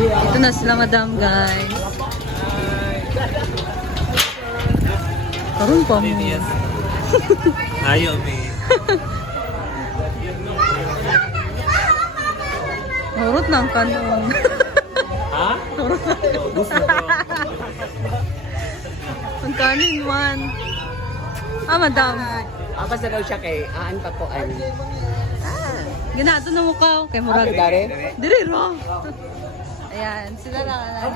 Ito na sila, madam, guys. Karun pa mo. Ayaw, me. Hurot ng kanon. Ha? Hurot na. Ang kanin man. Ah, madam. Basta daw siya kay aan pa ko ay. Ginato na mukha. Kay Murag. Diri ro. Ayan, sila lang.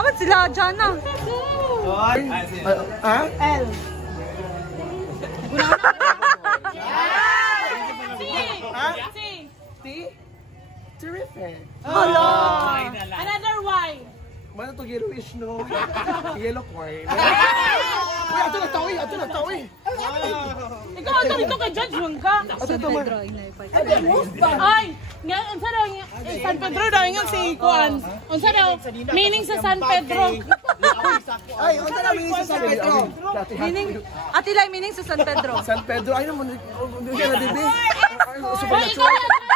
Amat sila, Jana. Ha? L. Terrific. Hello. Another wine. Mana to yellowish no? Yellow wine. Uy, ato na tawi. Ikaw ito dito kay Judge Wangka. San Pedro, inaypay. Ay, nga unsa daw San Pedro daw ingon si Kuan. Unsa daw meaning sa San Pedro. Ay, unsa na meaning sa San Pedro? Meaning, atilay meaning sa San Pedro. San Pedro, ay naman, hindi siya na bibi. Supernatural.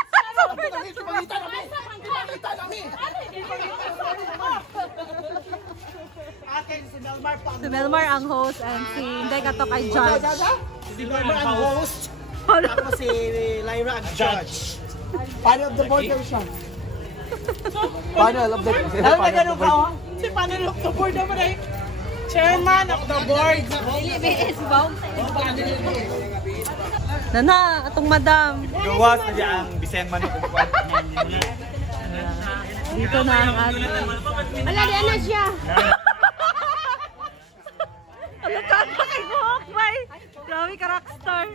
Si Melmar ang host and si Inday Katok ay judge. Si Melmar ang host. Ako si Lyra ang judge. Panel of the board daw siya. Panel of the board. Si panel of the board naman ay chairman of the board. Nana, atong madam. Gawas na dyan ang Bisayang manok. Dito na ang ating. Ala, di ana siya. Alataan pa kay Buhok, bay. Grabe ka rockstar.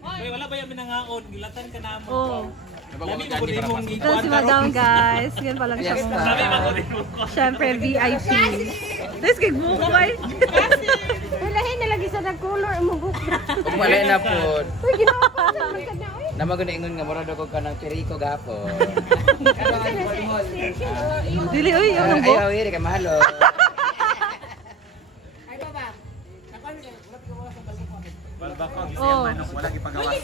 Uy, wala ba yung minangaon? Gilatan ka naman. Oo. Lami ko rin mong Ito si madam, guys. Yan pa lang siya muna. Siyempre, VIP. This kay Buhok, bay. Walahin na lagi sa nag-color mo book. Malay na po. Uy, ginawa ko sa markad na. Uy, Namago na ingon nga murad ako ka ng Perico gapon. Dili, uy, yun ang Buhok. Ayaw, hiri ka mahalo. Oh. Wala ipagawas.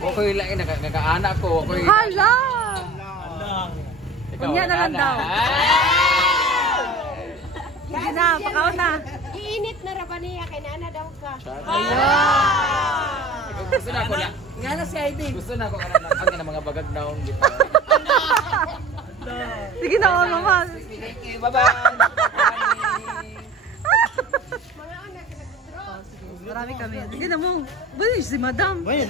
Okay lang, nagkaanak ko. Hala! Ikaw, Unya na lang daw. Sige na, pakaw na. iinit na raba niya kay nana daw ka. Gusto na ako na. Nga na si ID. Gusto na ako ka na ng mga bagag naong dito. Sige na, all naman. Bye-bye! Marami kami. Sige na mo. Bali si madam. Hi,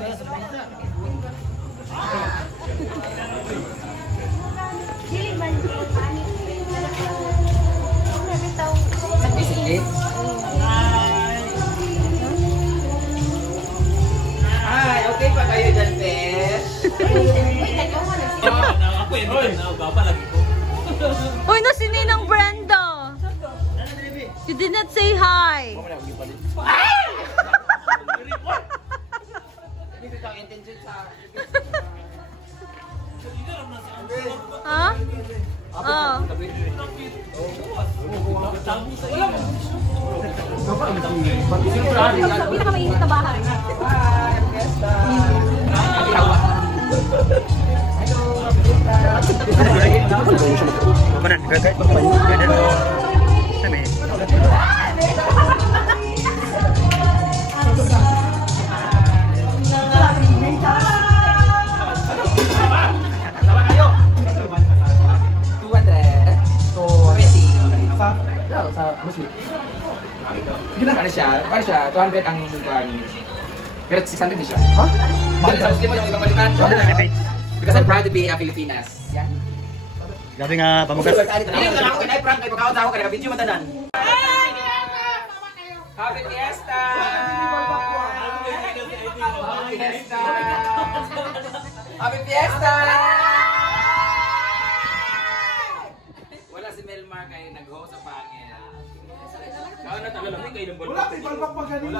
okay pa kayo dyan, Bes? Ako yun, baba lagi ko. Uy, na si Ninang Brenda. You did not say hi. Ha? Oh. Pinakamainit na bahay. Paano siya? 200 ang buwan. Pero 600 din siya. Ha? Mahal sa gusto mo yung ibang balikan? Because I'm proud to be a Filipinas. Yan. Gabi nga, pamugas. Hindi ko lang ako kinay-prank kay pagkawat ako kaya video matanan. Happy Fiesta! Happy Fiesta! Happy Fiesta! Wala si Melmar kayo nag-host sa pangil. Kaya na tagal lang kayo ng bulong. Wala, may balbak pa ganun.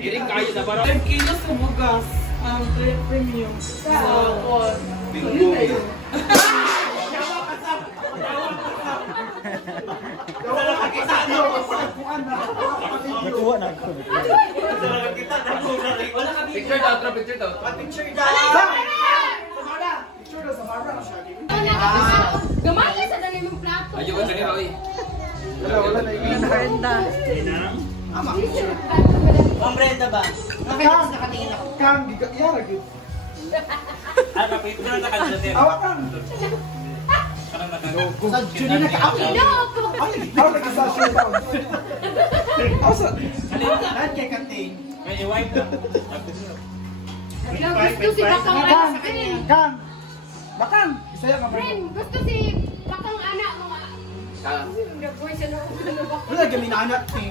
Giring kayo na parang 10 kilos sa bugas. Ang premium. Sa all. Nakuha na ako. picture daw, picture daw. Picture daw! Brenda. Ma'am Brenda ba? Nakatingin ako. Kang, gigayara gud. Ah, kapit na nakakalala din. Awa kang. Sa Juni na ka. Awa nag-sasyon daw. Awa sa... Lahat kay Kating. May i-wipe na. Gusto si Bakang anak sa kanya. Kang. Bakang. Isaya ka Friend, gusto si Bakang anak mga... Nag-boy siya na Wala gamin na anak eh.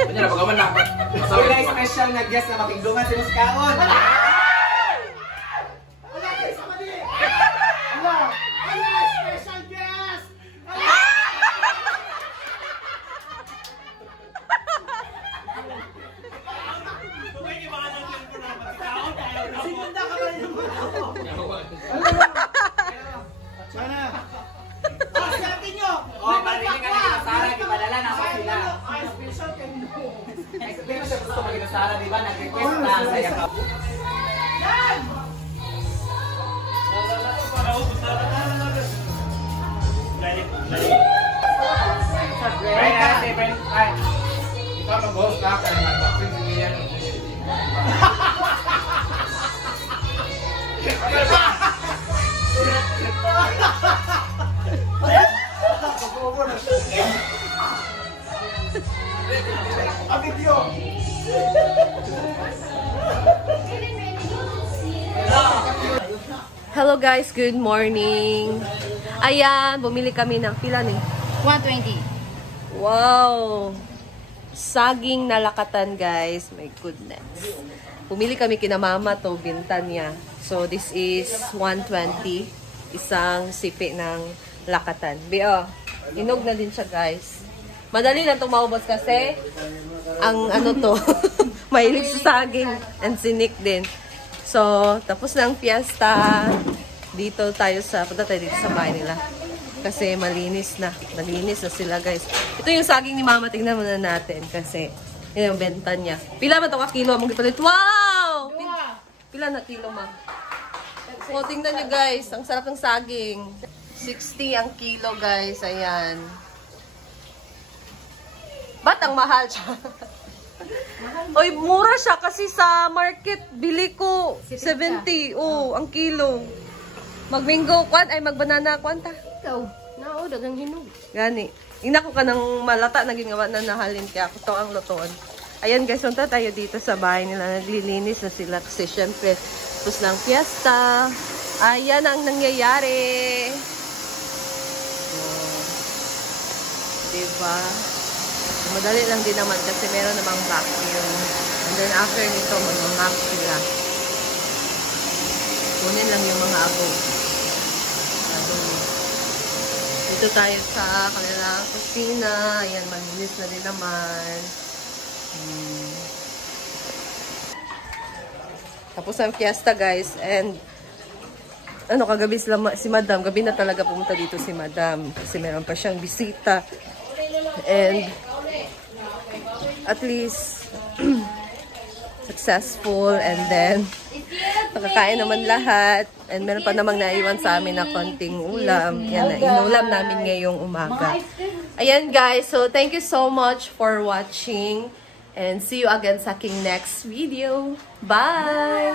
Ano na, pagaman lang. So, wala yung special na guest na matingdungan si Muskaon. Wala! Wala kayo sa mali! Wala! Wala! Special guest! Sinunda ka ba yung Sana! Kasi natin nyo! Oh, parinig ka na kina Sara, gibalala na ako sila. Ay, special kayo mo! Pero siya gusto mo kina Sara, di ba? Nag-request na sa yakap. Ikaw mag-host ka, kaya mag-vaccine si Ian. Abigyo! Hello guys, good morning. Ayan, bumili kami ng pila ni 120. Wow! Saging na lakatan guys. My goodness. Bumili kami kina mama to, bintan niya. So this is 120. Isang sipi ng lakatan. Bio, inog na din siya guys. Madali lang itong maubos kasi ang ano to, mahilig sa saging and sinik din. So, tapos na ang fiesta. Dito tayo punta tayo dito sa bahay nila. Kasi malinis na. Malinis na sila guys. Ito yung saging ni mama. Tingnan muna natin. Kasi, yun yung benta niya. Pila ba ito ka kilo? Mag-ipalit. Wow! Pila na kilo ma? So, tingnan nyo guys. Ang sarap ng saging. 60 ang kilo guys. Ayan. Ba't ang mahal siya? Oy, mura siya kasi sa market bili ko 70. Oh, ang kilo. Magminggo kwan ay magbanana kwan ta. Ikaw, nao, dagang hinog. Gani. Ina ko ka ng malata na ginawa na nahalin kaya ako to ang lutoon. Ayan guys, punta tayo dito sa bahay nila. Naglilinis na sila kasi syempre tapos ng fiesta. Ayan ang nangyayari. Oh. Diba? Madali lang din naman kasi meron namang vacuum. And then after nito, mag-map sila. Kunin lang yung mga abo. Dito tayo sa kanilang kusina. Ayan, malinis na din naman. Tapos ang fiesta guys. And ano, kagabi si Madam. Gabi na talaga pumunta dito si Madam. Kasi meron pa siyang bisita. And at least successful, and then nakakain naman lahat, and meron pa namang naiwan sa amin na konting ulam. Yan na, inulam namin ngayong umaga. Ayan guys, so thank you so much for watching, and see you again sa aking next video. Bye!